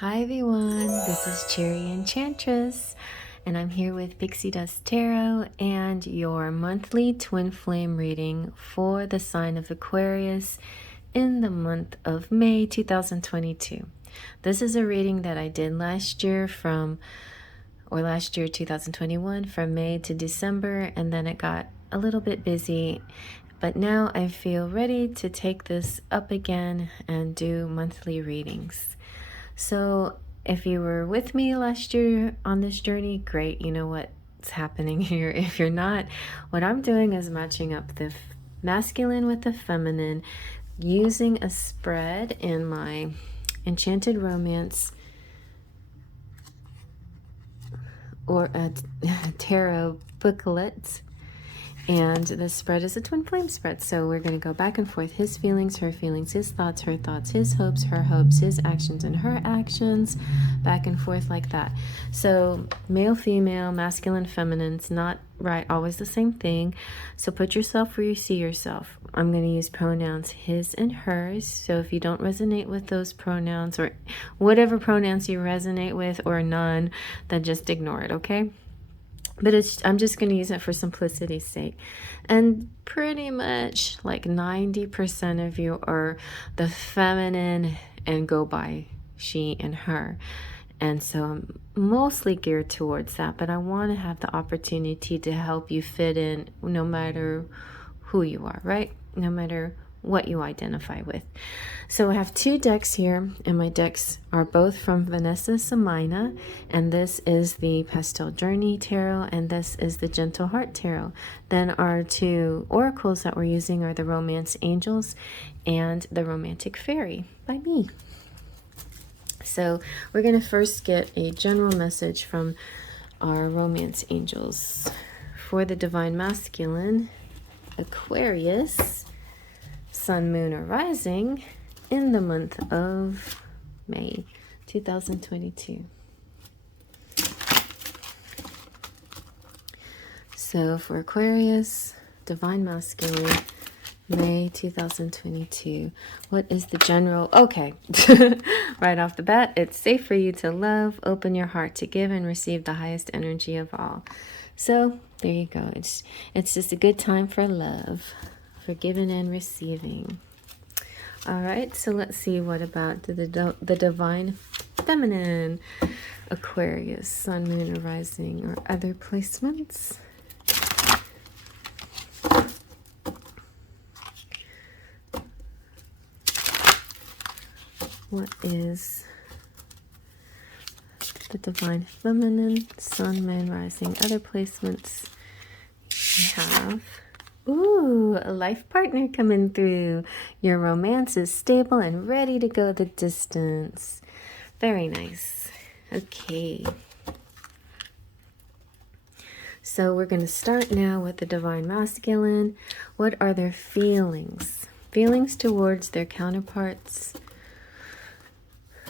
Hi everyone, this is CherryEnchantress, and I'm here with Pixie Dust Tarot and your monthly twin flame reading for the sign of Aquarius in the month of May 2022. This is a reading that I did last year 2021, from May to December, and then it got a little bit busy. But now I feel ready to take this up again and do monthly readings. So if you were with me last year on this journey, great, you know what's happening here. If you're not, what I'm doing is matching up the masculine with the feminine using a spread in my Enchanted Romance or a tarot booklet. And the spread is a twin flame spread. So we're going to go back and forth. His feelings, her feelings, his thoughts, her thoughts, his hopes, her hopes, his actions, and her actions. Back and forth like that. So male, female, masculine, feminine. It's not right, always the same thing. So put yourself where you see yourself. I'm going to use pronouns his and hers. So if you don't resonate with those pronouns, or whatever pronouns you resonate with, or none, then just ignore it, okay? But I'm just going to use it for simplicity's sake. And pretty much like 90% of you are the feminine and go by she and her. And so I'm mostly geared towards that. But I want to have the opportunity to help you fit in no matter who you are, right? No matter what you identify with. So I have two decks here, and my decks are both from Vanessa Samina, and this is the Pastel Journey Tarot, and this is the Gentle Heart Tarot. Then our two oracles that we're using are the Romance Angels and the Romantic Fairy by me. So we're going to first get a general message from our Romance Angels. For the Divine Masculine, Aquarius, Sun, Moon, or Rising in the month of May 2022. So for Aquarius, Divine Masculine, May 2022. What is the general? Okay, right off the bat, it's safe for you to love, open your heart to give, and receive the highest energy of all. So there you go. It's just a good time for love, for giving and receiving. All right, so let's see, what about the Divine Feminine, Aquarius, Sun, Moon, or Rising, or other placements? What is the Divine Feminine, Sun, Moon, Rising, other placements? We have, ooh, a life partner coming through. Your romance is stable and ready to go the distance. Very nice. Okay. So we're going to start now with the Divine Masculine. What are their feelings? Feelings towards their counterparts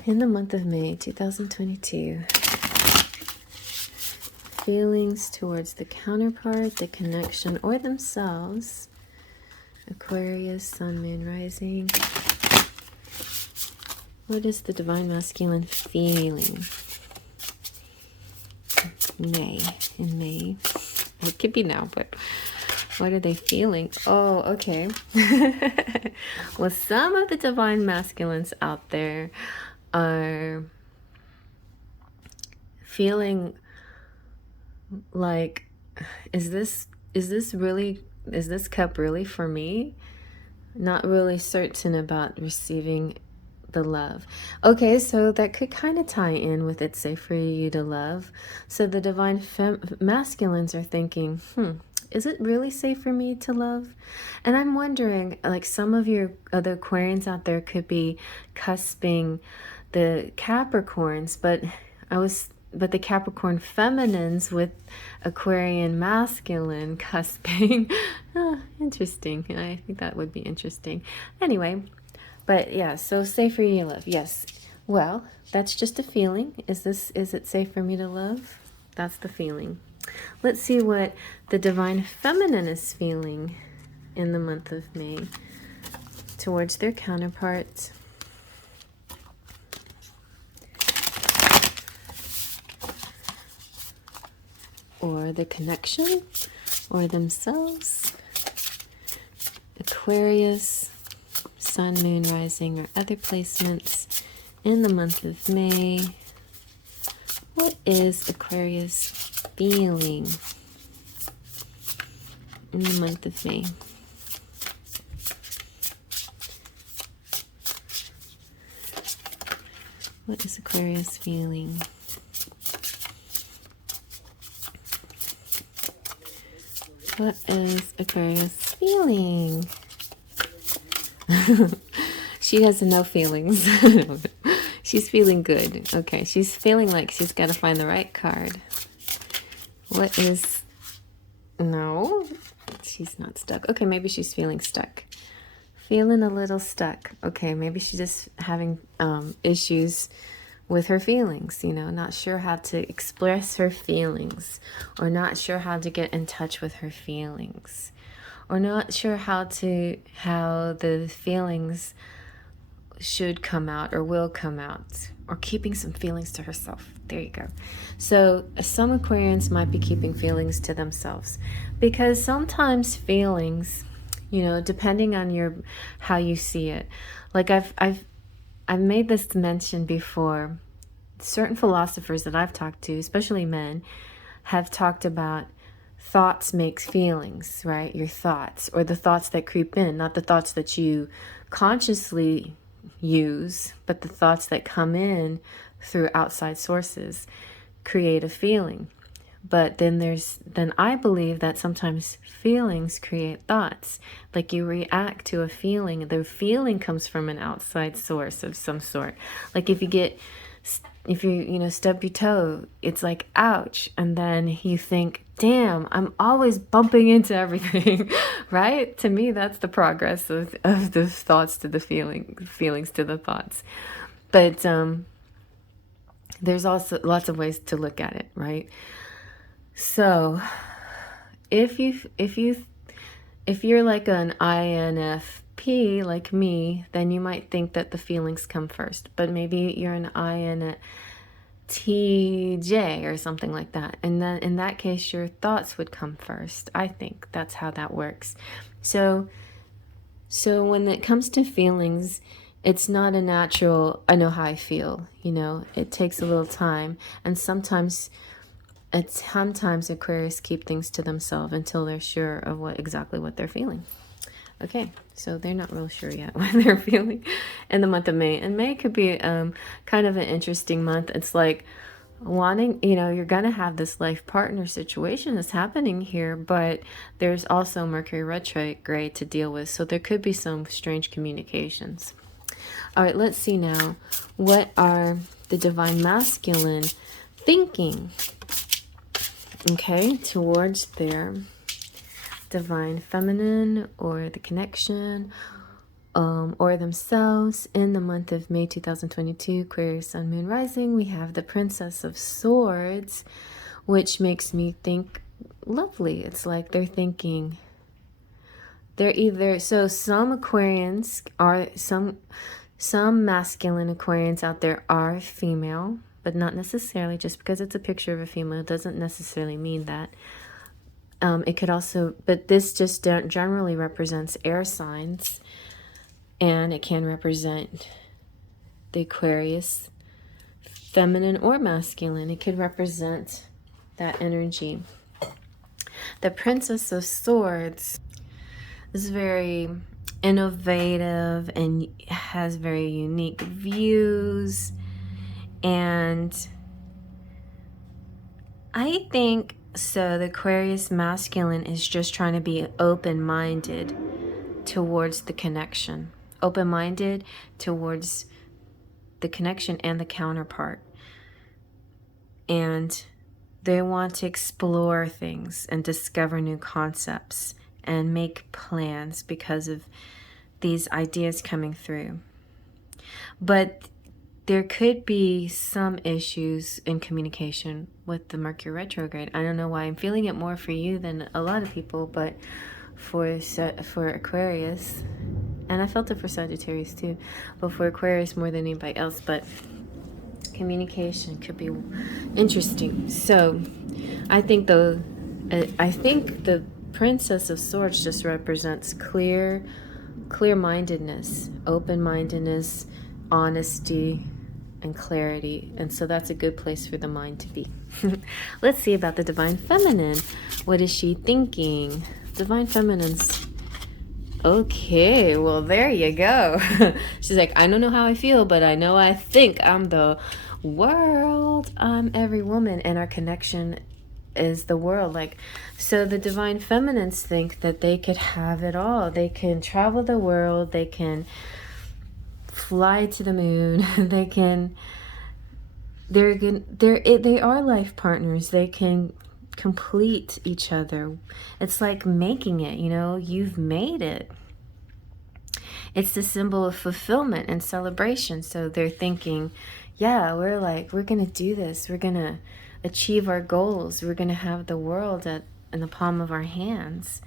in the month of May 2022. Feelings towards the counterpart, the connection, or themselves. Aquarius, Sun, Moon, Rising. What is the Divine Masculine feeling? In May. It could be now, but what are they feeling? Oh, okay. Well, some of the Divine Masculines out there are feeling like, is this cup really for me? Not really certain about receiving the love. Okay, so that could kind of tie in with it's safe for you to love. So the Divine Masculines are thinking, is it really safe for me to love? And I'm wondering, like, some of your other Aquarians out there could be cusping the Capricorns, but the Capricorn feminines with Aquarian masculine cusping. Interesting. I think that would be interesting. Anyway, but yeah, so safe for you to love. Yes. Well, that's just a feeling. Is it safe for me to love? That's the feeling. Let's see what the Divine Feminine is feeling in the month of May towards their counterparts. or the connection or themselves. Aquarius, Sun, Moon, Rising, or other placements in the month of May. What is Aquarius feeling in the month of May? What is Aquarius feeling? What is Aquarius feeling? She has no feelings. She's feeling good. Okay, she's feeling like she's got to find the right card. What is... No, she's not stuck. Okay, maybe she's feeling stuck. Feeling a little stuck. Okay, maybe she's just having issues with her feelings, you know, not sure how to express her feelings, or not sure how to get in touch with her feelings, or not sure how the feelings should come out or will come out, or keeping some feelings to herself. There you go. So some Aquarians might be keeping feelings to themselves, because sometimes feelings, you know, depending on how you see it, like I've made this mention before. Certain philosophers that I've talked to, especially men, have talked about thoughts makes feelings, right? Your thoughts, or the thoughts that creep in, not the thoughts that you consciously use, but the thoughts that come in through outside sources create a feeling. But then I believe that sometimes feelings create thoughts. Like you react to a feeling, the feeling comes from an outside source of some sort. Like if you stub your toe, it's like ouch, and then you think, damn, I'm always bumping into everything. Right? To me, that's the progress of the thoughts to the feelings to the thoughts. But there's also lots of ways to look at it, right? So if you're like an INFP like me, then you might think that the feelings come first, but maybe you're an INTJ or something like that, and then in that case your thoughts would come first. I think that's how that works. So when it comes to feelings, it's not a natural, I know how I feel, you know, it takes a little time, and sometimes Aquarius keep things to themselves until they're sure of exactly what they're feeling. Okay, so they're not real sure yet what they're feeling in the month of May. And May could be kind of an interesting month. It's like wanting, you know, you're going to have this life partner situation that's happening here, but there's also Mercury retrograde to deal with. So there could be some strange communications. All right, let's see now. What are the divine masculine thinking? Okay, towards their divine feminine, or the connection, or themselves in the month of May 2022, Aquarius, Sun, Moon, Rising. We have the Princess of Swords, which makes me think lovely. It's like they're thinking, they're either, so some Aquarians are, some masculine Aquarians out there are female, but not necessarily. Just because it's a picture of a female doesn't necessarily mean that. It could also, but this just generally represents air signs, and it can represent the Aquarius, feminine or masculine. It could represent that energy. The Princess of Swords is very innovative and has very unique views. And I think so the Aquarius masculine is just trying to be open-minded towards the connection. Open-minded towards the connection and the counterpart. And they want to explore things and discover new concepts and make plans because of these ideas coming through. But there could be some issues in communication with the Mercury retrograde. I don't know why I'm feeling it more for you than a lot of people, but for Aquarius, and I felt it for Sagittarius too, but for Aquarius more than anybody else. But communication could be interesting. So I think the Princess of Swords just represents clear-mindedness, open-mindedness, honesty, and clarity. And so that's a good place for the mind to be. Let's see about the Divine Feminine. What is she thinking? Divine Feminine's... Okay, well, there you go. She's like, I don't know how I feel, but I know I think I'm the world. I'm every woman, and our connection is the world. Like, so the Divine Feminines think that they could have it all. They can travel the world. They can fly to the moon. They are life partners. They can complete each other. It's like making it, you know, you've made it. It's the symbol of fulfillment and celebration. So they're thinking, yeah, we're gonna do this. We're gonna achieve our goals. We're gonna have the world in the palm of our hands.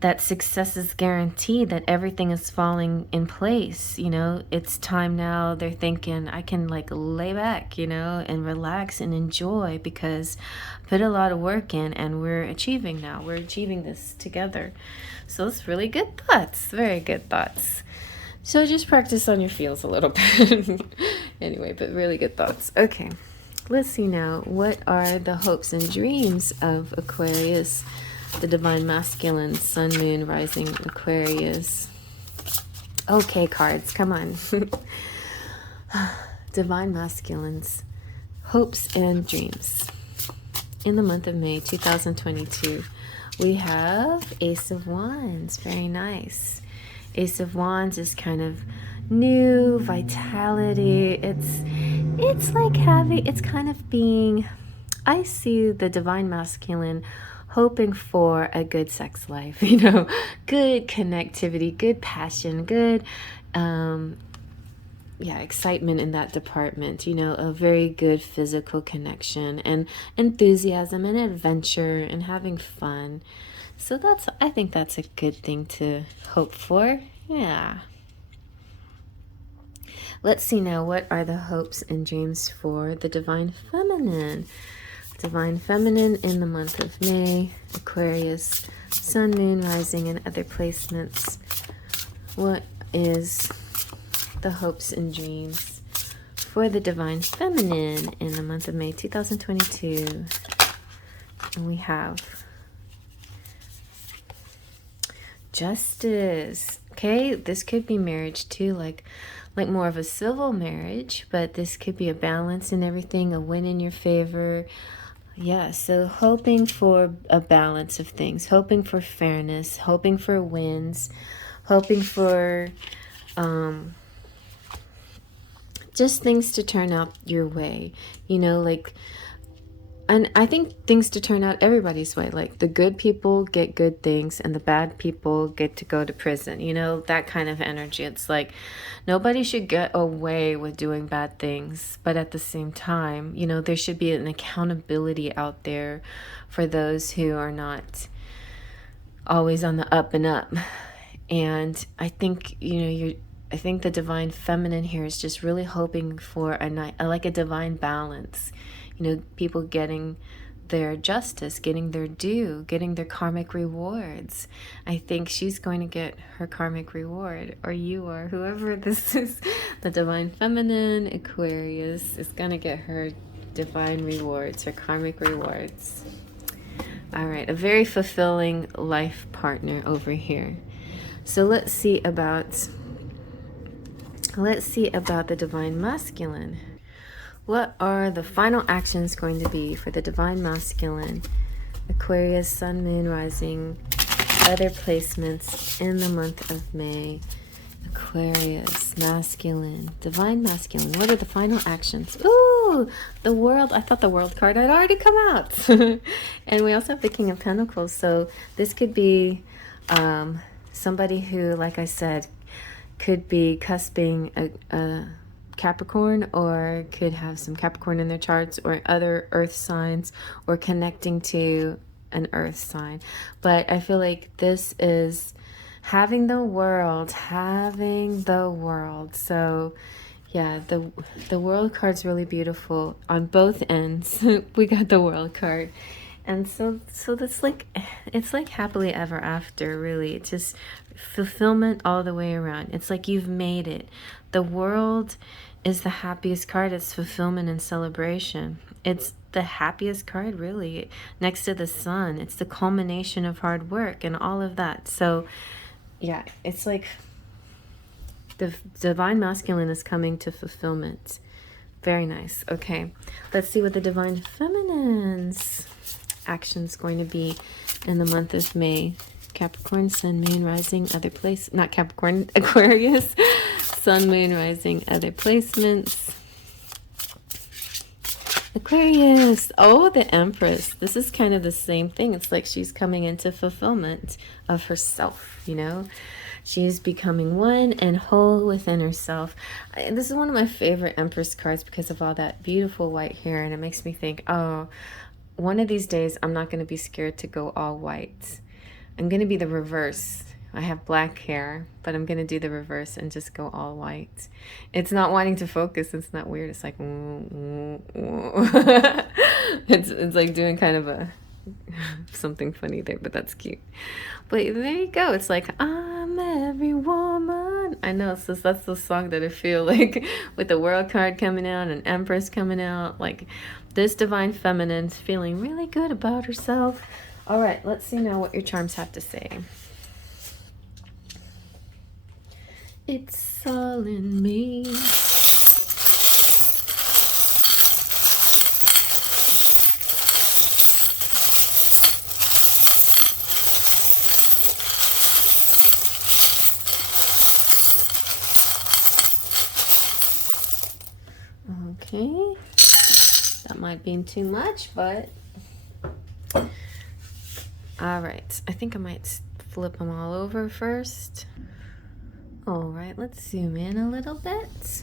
That success is guaranteed, that everything is falling in place. You know, it's time now. They're thinking, I can like lay back, you know, and relax and enjoy, because I put a lot of work in and we're achieving now. We're achieving this together. So it's really good thoughts, very good thoughts. So just practice on your feels a little bit. Anyway, but really good thoughts. Okay, let's see now. What are the hopes and dreams of Aquarius? The Divine Masculine, Sun, Moon, Rising, Aquarius. Okay, cards, come on. Divine Masculines, hopes and dreams. In the month of May 2022, we have Ace of Wands. Very nice. Ace of Wands is kind of new, vitality. It's like it's kind of being, I see the Divine Masculine hoping for a good sex life, you know, good connectivity, good passion, good, excitement in that department, you know, a very good physical connection and enthusiasm and adventure and having fun. So I think that's a good thing to hope for. Yeah. Let's see now, what are the hopes and dreams for the Divine Feminine? Divine Feminine in the month of May, Aquarius, Sun, Moon, Rising, and other placements. What is the hopes and dreams for the Divine Feminine in the month of May 2022? And we have Justice. Okay, this could be marriage too, like more of a civil marriage, but this could be a balance in everything, a win in your favor. Yeah, so hoping for a balance of things, hoping for fairness, hoping for wins, hoping for just things to turn out your way, you know, like, and I think things to turn out everybody's way, like the good people get good things and the bad people get to go to prison, you know, that kind of energy. It's like nobody should get away with doing bad things, but at the same time, you know, there should be an accountability out there for those who are not always on the up and up. And I think, you know, I think the Divine Feminine here is just really hoping for a divine balance. You know, people getting their justice, getting their due, getting their karmic rewards. I think she's going to get her karmic reward, or you are, whoever this is. The Divine Feminine, Aquarius, is going to get her divine rewards, her karmic rewards. All right, a very fulfilling life partner over here. So let's see about the Divine Masculine. What are the final actions going to be for the Divine Masculine, Aquarius, Sun, Moon, Rising, other placements in the month of May? Aquarius, Masculine, Divine Masculine. What are the final actions? Ooh, the World. I thought the World card had already come out. And we also have the King of Pentacles. So this could be somebody who, like I said, could be cusping a Capricorn, or could have some Capricorn in their charts, or other earth signs, or connecting to an earth sign. But I feel like this is having the world. So, Yeah, the world card's really beautiful on both ends. We got the world card. And so that's like, it's like happily ever after, really. It's just fulfillment all the way around. It's like you've made it. The world is the happiest card. It's fulfillment and celebration. It's the happiest card, really, next to the sun. It's the culmination of hard work and all of that. So yeah, it's like the divine masculine is coming to fulfillment. Very nice. Okay, let's see what the divine feminine's action's going to be in the month of May. Capricorn, Sun, Moon, Rising, other place. Not Capricorn, Aquarius. Sun, Moon, Rising, other placements. Aquarius. Oh, the Empress. This is kind of the same thing. It's like she's coming into fulfillment of herself, you know? She's becoming one and whole within herself. This is one of my favorite Empress cards because of all that beautiful white hair, and it makes me think, oh, one of these days I'm not going to be scared to go all white. I'm going to be the reverse. I have black hair, but I'm going to do the reverse and just go all white. It's not wanting to focus. It's not weird. It's like, it's like doing kind of a something funny there, but that's cute. But there you go. It's like, I'm every woman. I know, so that's the song that I feel like with the world card coming out and Empress coming out, like this divine feminine's feeling really good about herself. All right, let's see now what your charms have to say. It's all in me. Okay, that might be too much, but all right. I think I might flip them all over first. All right, let's zoom in a little bit.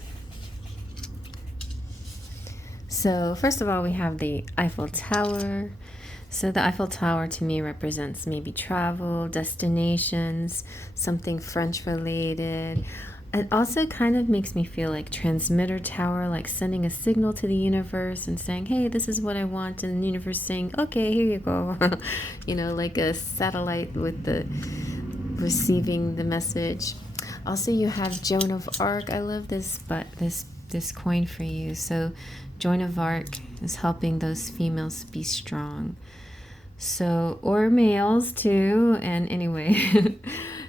So first of all, we have the Eiffel Tower. So the Eiffel Tower to me represents maybe travel, destinations, something French related. It also kind of makes me feel like transmitter tower, like sending a signal to the universe and saying, hey, this is what I want, and the universe saying, okay, here you go. You know, like a satellite with the receiving the message. Also, you have Joan of Arc. I love this, but this coin for you. So Joan of Arc is helping those females be strong. So, or males too. And anyway,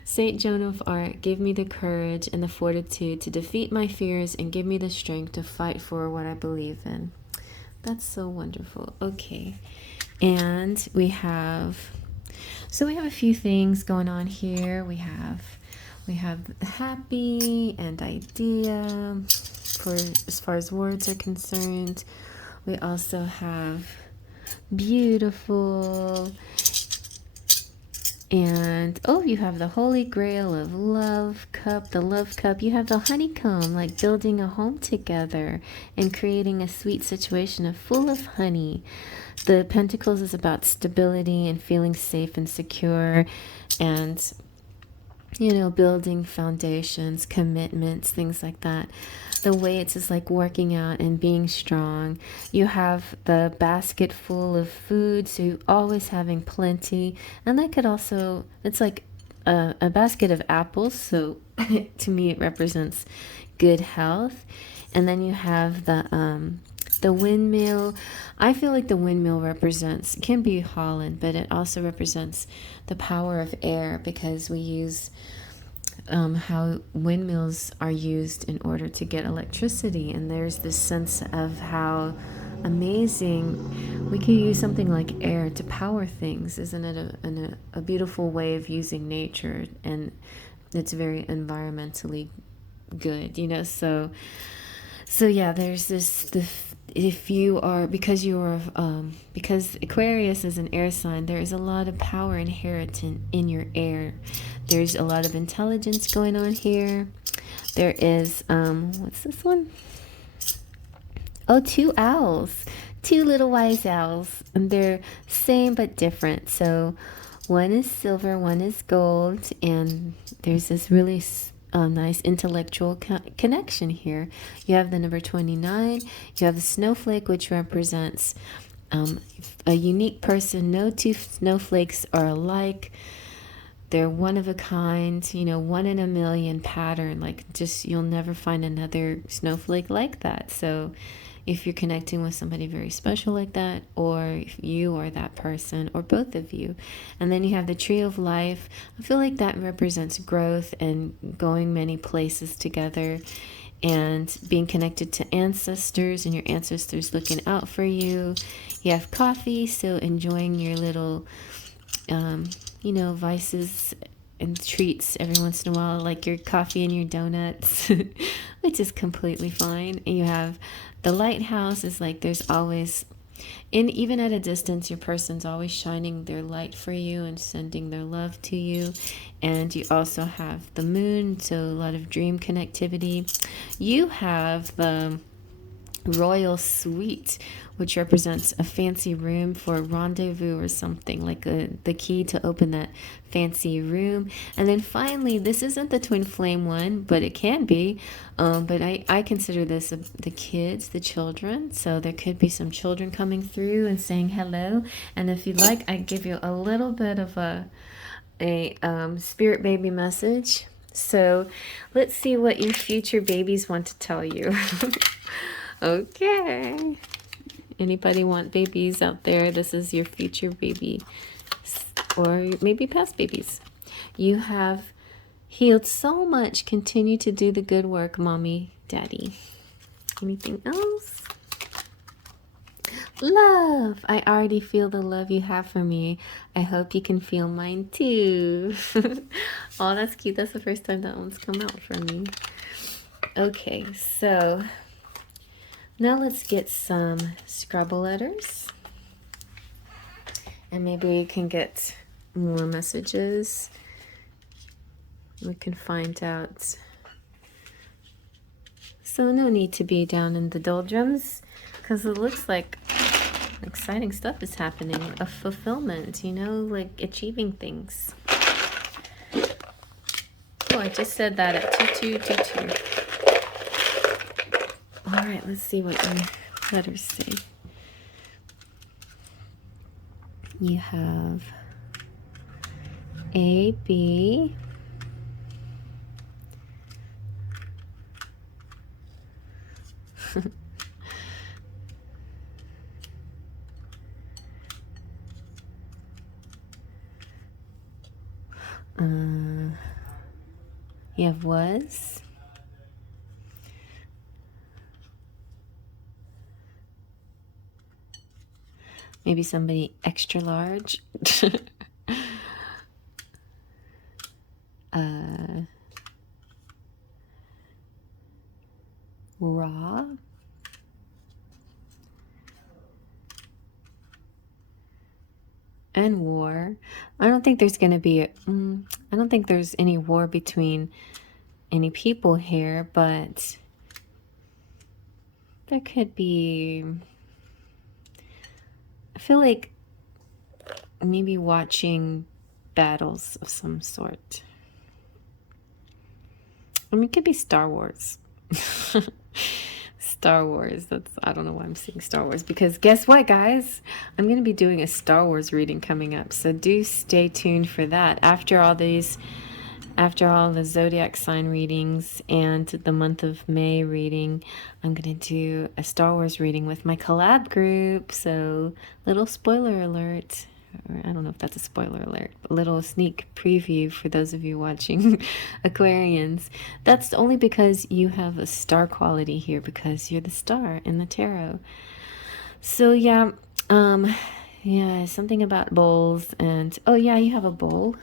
Saint Joan of Arc, give me the courage and the fortitude to defeat my fears and give me the strength to fight for what I believe in. That's so wonderful. Okay. And we have a few things going on here. We have happy and idea for as far as words are concerned. We also have beautiful, and oh, you have the Holy Grail of love cup, the love cup. You have the honeycomb, like building a home together and creating a sweet situation full of honey. The Pentacles is about stability and feeling safe and secure, and you know, building foundations, commitments, things like that. The Weights is like working out and being strong. You have the basket full of food, so you're always having plenty. And that could also, it's like a basket of apples, so to me it represents good health. And then you have the windmill. I feel like the windmill represents, can be Holland, but it also represents the power of air, because we use how windmills are used in order to get electricity. And there's this sense of how amazing we could use something like air to power things. Isn't it a beautiful way of using nature? And it's very environmentally good, you know. So yeah, there's this, if you are, because Aquarius is an air sign, there is a lot of power inherent in your air. There's a lot of intelligence going on here. There is what's this one? Oh, two owls, two little wise owls, and they're same but different. So one is silver, one is gold, and there's this really nice intellectual connection here. You have the number 29. You have the snowflake, which represents a unique person. No two snowflakes are alike. They're one of a kind, you know, one in a million pattern. Like, just, you'll never find another snowflake like that. So if you're connecting with somebody very special like that, or if you are that person, or both of you. And then you have the tree of life. I feel like that represents growth and going many places together and being connected to ancestors and your ancestors looking out for you. You have coffee, so enjoying your little you know, vices and treats every once in a while, like your coffee and your donuts, which is completely fine. And you have the lighthouse, is like there's always, and even at a distance, your person's always shining their light for you and sending their love to you. And you also have the moon, so a lot of dream connectivity. You have the royal suite, which represents a fancy room for a rendezvous or something, like the key to open that fancy room. And then finally, this isn't the twin flame one, but it can be. But I consider this the kids, the children. So there could be some children coming through and saying hello. And if you'd like, I give you a little bit of a spirit baby message. So let's see what your future babies want to tell you. Okay. Anybody want babies out there? This is your future baby, or maybe past babies. You have healed so much. Continue to do the good work, mommy, daddy. Anything else? Love. I already feel the love you have for me. I hope you can feel mine too. Oh, that's cute. That's the first time that one's come out for me. Okay, so now let's get some Scrabble letters. And maybe we can get more messages. We can find out. So no need to be down in the doldrums, because it looks like exciting stuff is happening. A fulfillment, you know, like achieving things. Oh, I just said that at 2222. All right, let's see what your letters say. You have A, B, you have was, maybe somebody extra large. Raw. And war. I don't think there's going to be, I don't think there's any war between any people here, but there could be, I feel like maybe watching battles of some sort. I mean, it could be Star Wars. Star Wars. That's, I don't know why I'm saying Star Wars, because guess what, guys? I'm going to be doing a Star Wars reading coming up. So do stay tuned for that. After all the zodiac sign readings and the month of May reading, I'm going to do a Star Wars reading with my collab group. So little spoiler alert. Or I don't know if that's a spoiler alert, a little sneak preview for those of you watching Aquarians. That's only because you have a star quality here, because you're the star in the tarot. So yeah, yeah, something about bowls, and oh yeah, you have a bowl.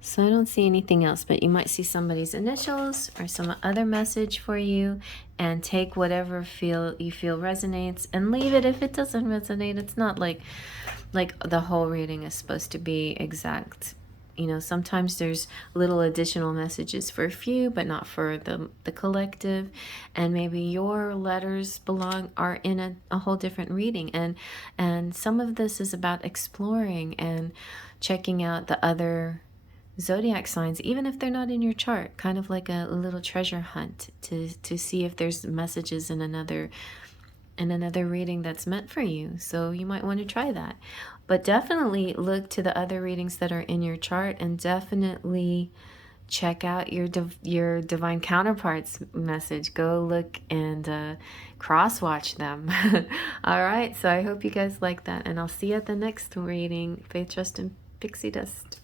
So I don't see anything else, but you might see somebody's initials or some other message for you, and take whatever you feel resonates and leave it if it doesn't resonate. It's not like the whole reading is supposed to be exact, You know, sometimes there's little additional messages for a few, but not for the collective. And maybe your letters are in a whole different reading. And some of this is about exploring and checking out the other zodiac signs, even if they're not in your chart, kind of like a little treasure hunt to see if there's messages in another reading that's meant for you. So you might want to try that. But definitely look to the other readings that are in your chart, and definitely check out your divine counterparts message. Go look and cross watch them. All right, so I hope you guys like that, and I'll see you at the next reading. Faith, trust, and pixie dust.